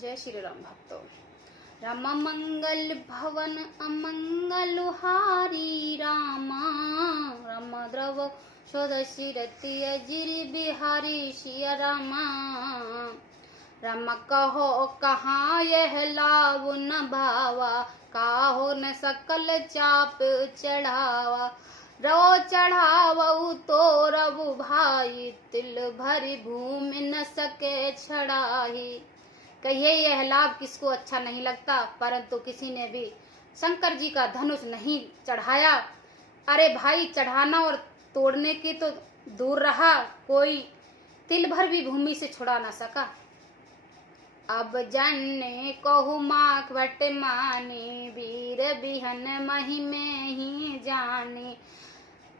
जय श्री राम भक्तों। राम मंगल भवन अमंगल हारी रामा, राम द्रव स्वदशी रति अजिर बिहारी सिया रामा। राम कहो कहाँ यह लाव न भावा, काहो न सकल चाप चढ़ावा। रो चढ़ावऊ तो रबु भाई, तिल भरी भूमि न सके छड़ाही। कहिए यह लाभ किसको अच्छा नहीं लगता, परंतु किसी ने भी शंकर जी का धनुष नहीं चढ़ाया। अरे भाई, चढ़ाना और तोड़ने की तो दूर रहा, कोई तिल भर भी भूमि से छुड़ा ना सका। अब जन्ने कहु माख भट मानी, वीर बिहन मही में ही जानी।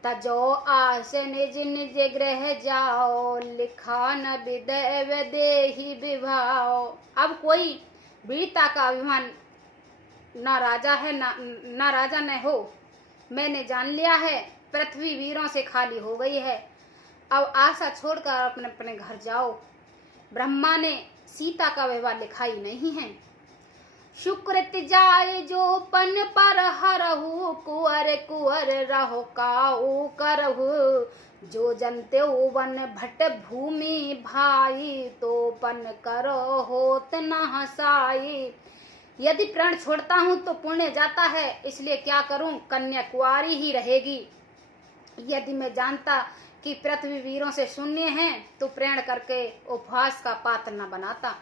तजो आस निज निज गृह जाओ, लिखा न विदेव देहि विभाओ। अब कोई वीरता का अभिमान न राजा है न राजा न हो। मैंने जान लिया है, पृथ्वी वीरों से खाली हो गई है। अब आशा छोड़कर अपने अपने घर जाओ। ब्रह्मा ने सीता का विवाह लिखा ही नहीं है। सुकृत जाय जो पन पर हरहु, कुंवर कुंवर रहो काऊ करहु। जो जनते वन भट भूमि भाई, तो पन करो होत न हसाई। यदि प्राण छोड़ता हूँ तो पुण्य जाता है, इसलिए क्या करूं, कन्या कुंवारी ही रहेगी। यदि मैं जानता कि पृथ्वी वीरों से शून्य है, तो प्रण करके उपहास का पात्र न बनाता।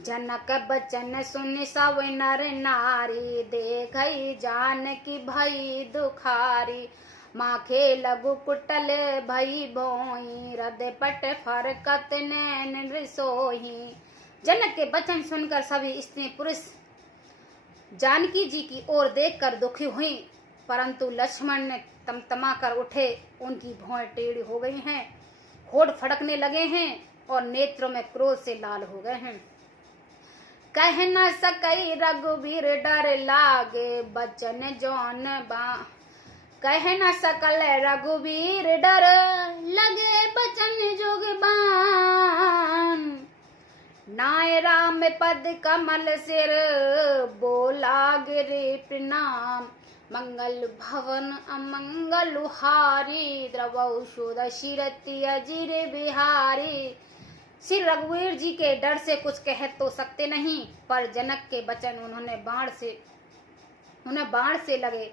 जनक बचन सुन सब नर नारी, देखई जान की भई दुखारी। माखे लघु कुटल भई भोई, हृदय पट फरकत नैन रिसोही। जनक के वचन सुनकर सभी स्त्री पुरुष जानकी जी की ओर देखकर दुखी हुई, परंतु लक्ष्मण ने तमतमा कर उठे। उनकी भौएं टेढ़ी हो गई हैं, होठ फड़कने लगे हैं और नेत्रों में क्रोध से लाल हो गए हैं। कह न सकई रघुवीर डर लागे, बचन जौन बा। कह न सकल रघुवीर डर लगे, बचन जोगबान। नाय राम पद कमल सिर, बोला गिरे प्रणाम। मंगल भवन अमंगल हारी, द्रवौ षोडशी रति अजिर बिहारी। श्री रघुवीर जी के डर से कुछ कह तो सकते नहीं, पर जनक के वचन उन्हें बाण से लगे।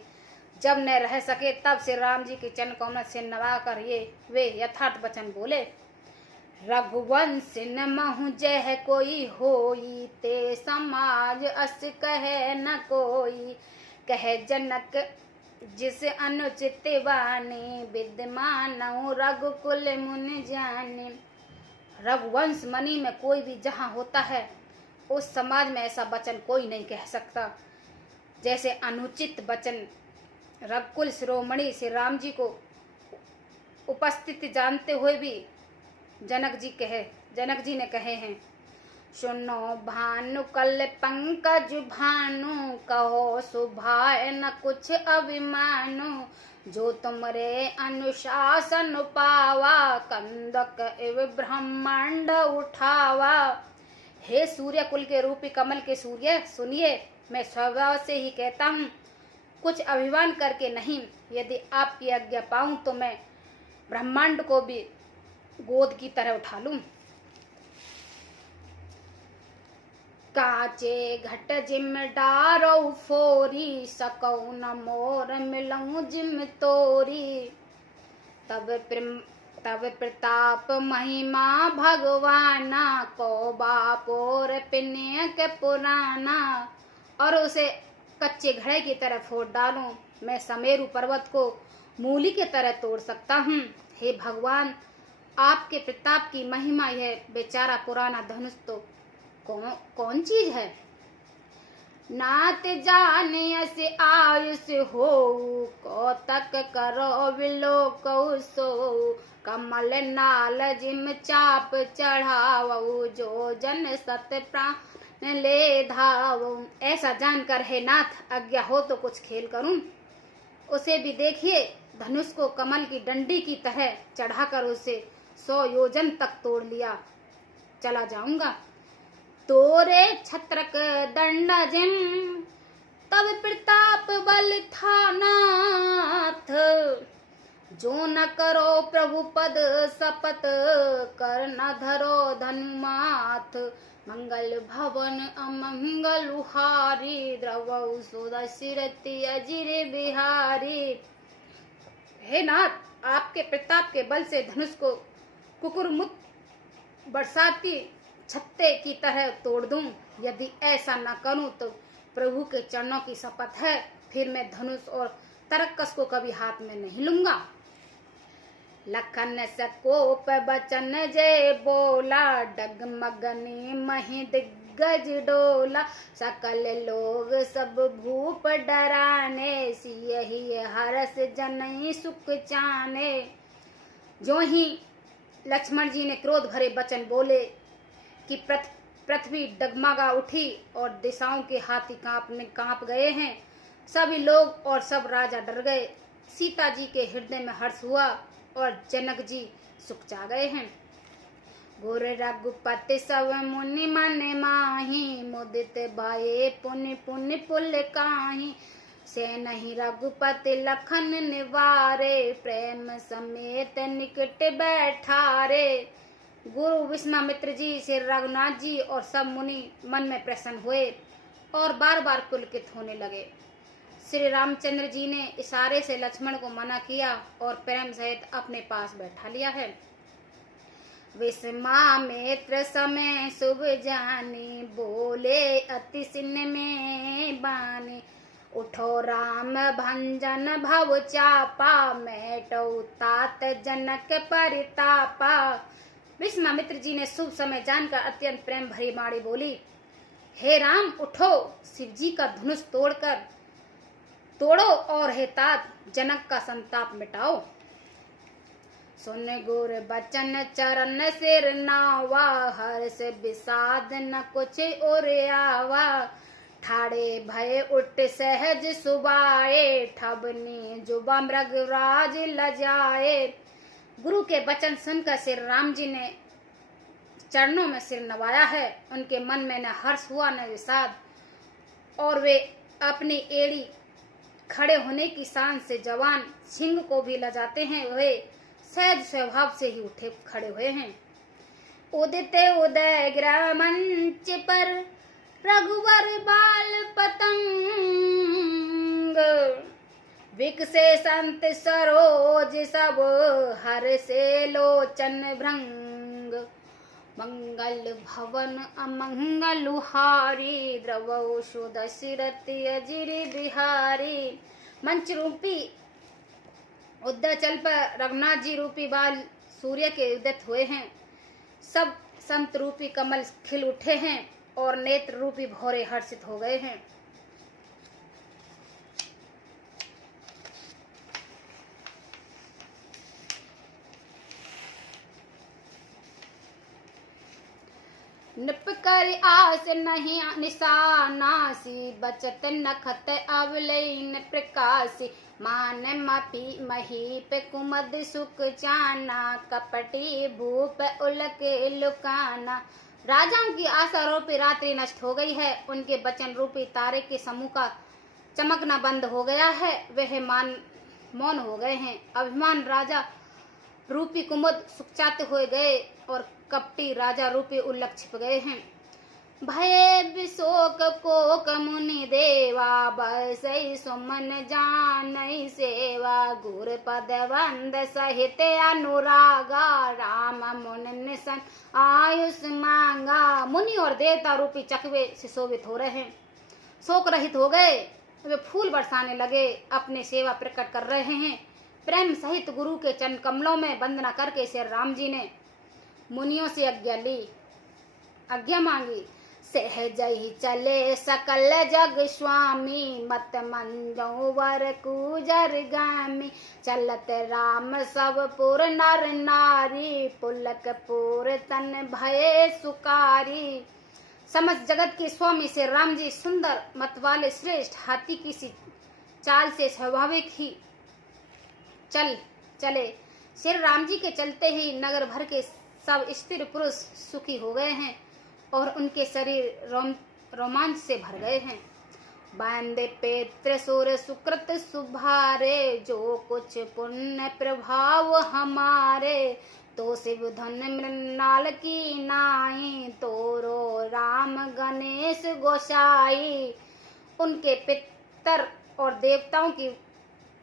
जब न रह सके तब श्री राम जी के चरण कमल से नवाकर वे यथार्थ वचन बोले। रघुवंश न महु जह कोई होई, ते समाज अस कहे न कोई। कह जनक जिस अनुचित वाणी, विद्यमान रघुकुल मुनि जाने। रघुवंश मणि में कोई भी जहाँ होता है, उस समाज में ऐसा वचन कोई नहीं कह सकता। जैसे अनुचित वचन रघुकुल शिरोमणि श्री राम जी को उपस्थित जानते हुए भी जनक जी ने कहे हैं। सुनो भानु कल पंकज भानु, कहो सुभाए न कुछ अभिमानु। जो तुमरे अनुशासन पावा, कंदक एव ब्रह्मांड उठावा। हे सूर्य कुल के रूपी कमल के सूर्य, सुनिए, मैं स्वभाव से ही कहता हूँ, कुछ अभिमान करके नहीं। यदि आपकी आज्ञा पाऊं तो मैं ब्रह्मांड को भी गोद की तरह उठा लूं। काचे घट जिम डारो फोरी, सकौ न मोर मिलऊं जिम तोरी। तब प्रताप महिमा भगवाना, को बापोर पिने के पुराना। और उसे कच्चे घड़े की तरह फोड़ डालूं, मैं समेरु पर्वत को मूली के तरह तोड़ सकता हूँ। हे भगवान, आपके प्रताप की महिमा, यह बेचारा पुराना धनुष तो कौन चीज है। नात जाने अस आयुष हो, कौतक करो विलोक सो। कमल नाल जिम चाप चढ़ावो, जो जन सत प्राण ले धावो। ऐसा जानकर हे नाथ, आज्ञा हो तो कुछ खेल करूं। उसे भी देखिए, धनुष को कमल की डंडी की तरह चढ़ाकर उसे 100 योजन तक तोड़ लिया चला जाऊंगा। तोरे छत्रक दंड जिम तब प्रताप बल था नाथ। जो न करो प्रभु पद शपथ कर न धरो धनुमाथ। मंगल भवन अमंगल हारी द्रवौ सुदर्शन रति अजिर बिहारी। हे नाथ, आपके प्रताप के बल से धनुष को कुकुरमुत बरसाती छत्ते की तरह तोड़ दूं। यदि ऐसा न करूं तो प्रभु के चरणों की शपथ है, फिर मैं धनुष और तरकस को कभी हाथ में नहीं लूंगा। लखन सकोप बचन जय बोला डगमगनी मही दिग्गज डोला। सकल लोग सब भूप डराने सियहि हरस जनई सुख चाने। जो ही लक्ष्मण जी ने क्रोध भरे वचन बोले कि पृथ्वी डगमगा उठी और दिशाओं के हाथी कांप गए हैं। सभी लोग और सब राजा डर गए। सीता जी के हृदय में हर्ष हुआ और जनक जी सुख चा गए हैं। गुर रघुपति सब मुनि मन माही मुदित भये पुनि पुनि पुल काहि। से नहीं रघुपति लखन निवारे प्रेम समेत निकट बैठारे। गुरु विश्वामित्र जी श्री रघुनाथ जी और सब मुनि मन में प्रसन्न हुए और बार बार पुलकित होने लगे। श्री रामचंद्र जी ने इशारे से लक्ष्मण को मना किया और प्रेम सहित अपने पास बैठा लिया है। विश्वामित्र समय शुभ जानी बोले अति सिन में बानी। उठो राम भंजन भव चापा मेटो तात जनक परितापा। विश्वामित्र जी ने शुभ समय जानकर अत्यंत प्रेम भरी वाणी बोली, हे राम उठो, शिव जी का धनुष तोड़ो और हे तात जनक का संताप मिटाओ। सुन गुर बचन चरण सिर नावा हर्ष विषाद न कुछ और आवा। ठाड़े भय उठ सहज सुबाए ठबनी जुबा मृगराज लजाए। गुरु के वचन सुनकर श्री राम जी ने चरणों में सिर नवाया है। उनके मन में न हर्ष हुआ न विषाद और वे अपनी एड़ी खड़े होने की शान से जवान सिंह को भी लजाते हैं। वे सहज स्वभाव से ही उठे खड़े हुए हैं। उदित उदय ग्रह मंच पर रघुवर बाल पतंग। विकसे संत सरोज सब हर से लोचन भृंग। मंगल भवन अमंगल हारी द्रवौ सुदर्शन रति अजिर बिहारी। मंच रूपी उद्याचल पर रघुनाथ जी रूपी बाल सूर्य के उदित हुए हैं। सब संत रूपी कमल खिल उठे हैं और नेत्र रूपी भौरे हर्षित हो गए हैं। निप कर आस नहीं निशानासी बचत नखत अवलैन प्रकाशी। मान महीप कुमद सुख चाना कपटी भूप उलक लुकाना। राजाओं की आशा रूपी रात्रि नष्ट हो गई है। उनके वचन रूपी तारे के समूह का चमकना बंद हो गया है। वह मौन हो गए हैं। अभिमान राजा रूपी कुमुद सुखचाते हुए गए और कपटी राजा रूपी उल्लक छिप गए हैं। भय विशोक कोक मुनि देवा बसई सुमन जानई सेवा। गुर पद वंद सहित अनुरागा राम मुन निसन आयुष मांगा। मुनि और देवता रूपी चकवे से शोभित हो रहे हैं। शोक रहित हो गए। वे फूल बरसाने लगे, अपने सेवा प्रकट कर रहे हैं। प्रेम सहित गुरु के चरण कमलों में वंदना करके श्री राम जी ने मुनियों से आज्ञा मांगी। सहज ही चले सकल जग स्वामी मत मंजो वर कुजर गामी। चलत राम सब पुर नर नारी पुलक पुर तन भये सुकारी। समस्त जगत के स्वामी श्री राम जी सुंदर मत वाले श्रेष्ठ हाथी की सी चाल से स्वाभाविक ही चले। श्री राम जी के चलते ही नगर भर के सब स्त्री पुरुष सुखी हो गए हैं और उनके शरीर रोमांच से भर गए हैं। वंदे पितृ सूर सुकृत सुभारे, जो कुछ पुण्य प्रभाव हमारे, तो शिव धन मृणाल की नाई, तोरो राम गणेश गोसाई। उनके पितर और देवताओं की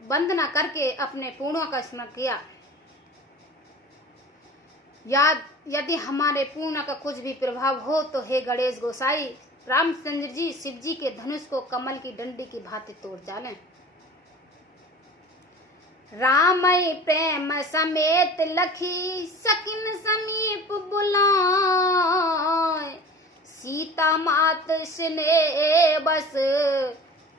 वंदना करके अपने पुण्यों का स्मरण किया। यदि हमारे पुण्य का कुछ भी प्रभाव हो तो हे गणेश गोसाई, रामचंद्र जी शिव जी के धनुष को कमल की डंडी की भांति तोड़ डालें। रामई प्रेम समेत लखी, सकिन समीप बुलाए, सीता मात स्नेह बस,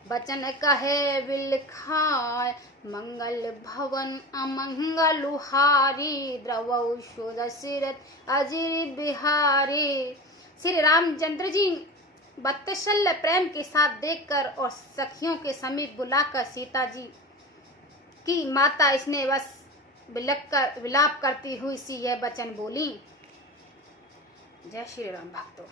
बचन कहे विलखाय। मंगल भवन अमंगलुहारी, द्रवौ दशरथ अजिर बिहारी। श्री रामचंद्र जी बत्सल्य प्रेम के साथ देखकर और सखियों के समीप बुलाकर सीता जी की माता इसने बस विलाप करती हुई सी यह वचन बोली। जय श्री राम भक्तों।